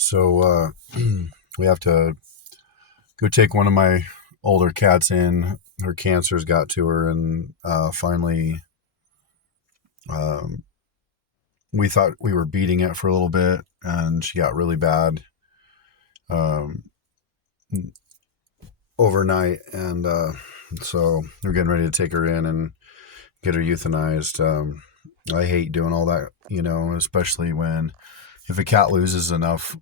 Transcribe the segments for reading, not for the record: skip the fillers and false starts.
So we have to go take one of my older cats in. Her cancer's got to her, and finally, um, we thought we were beating it for a little bit, and she got really bad um, overnight, and so we're getting ready to take her in and get her euthanized. I hate doing all that, especially when if a cat loses enough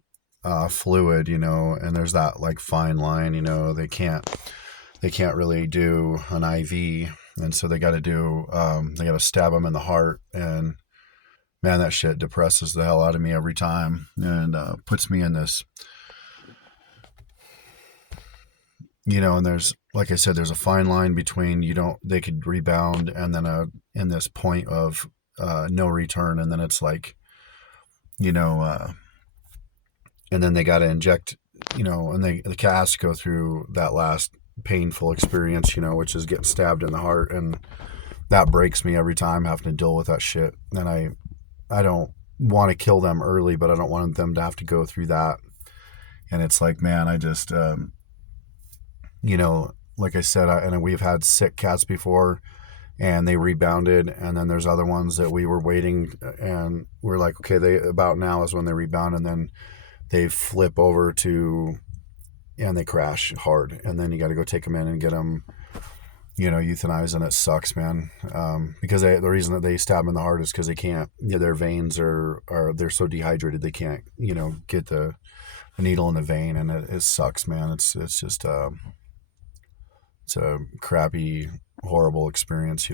fluid, and there's that like fine line, they can't really do an IV, and so they got to stab them in the heart, and man, that shit depresses the hell out of me every time, and puts me in this, and there's like I said, there's a fine line between they could rebound and then in this point of no return, and then it's like you know. And then they got to inject, and the cat has to go through that last painful experience, which is getting stabbed in the heart, and that breaks me every time having to deal with that shit. And I don't want to kill them early, but I don't want them to have to go through that. And it's like, man, I just, like I said, and we've had sick cats before, and they rebounded, and then there's other ones that we were waiting, and we're like, okay, they about now is when they rebound, and then they flip over to and they crash hard, and then you got to go take them in and get them euthanized, and it sucks, man. Because the reason that they stab them in the heart is because they can't, their veins are they're so dehydrated they can't get the needle in the vein, and it sucks, man. It's just it's a crappy, horrible experience.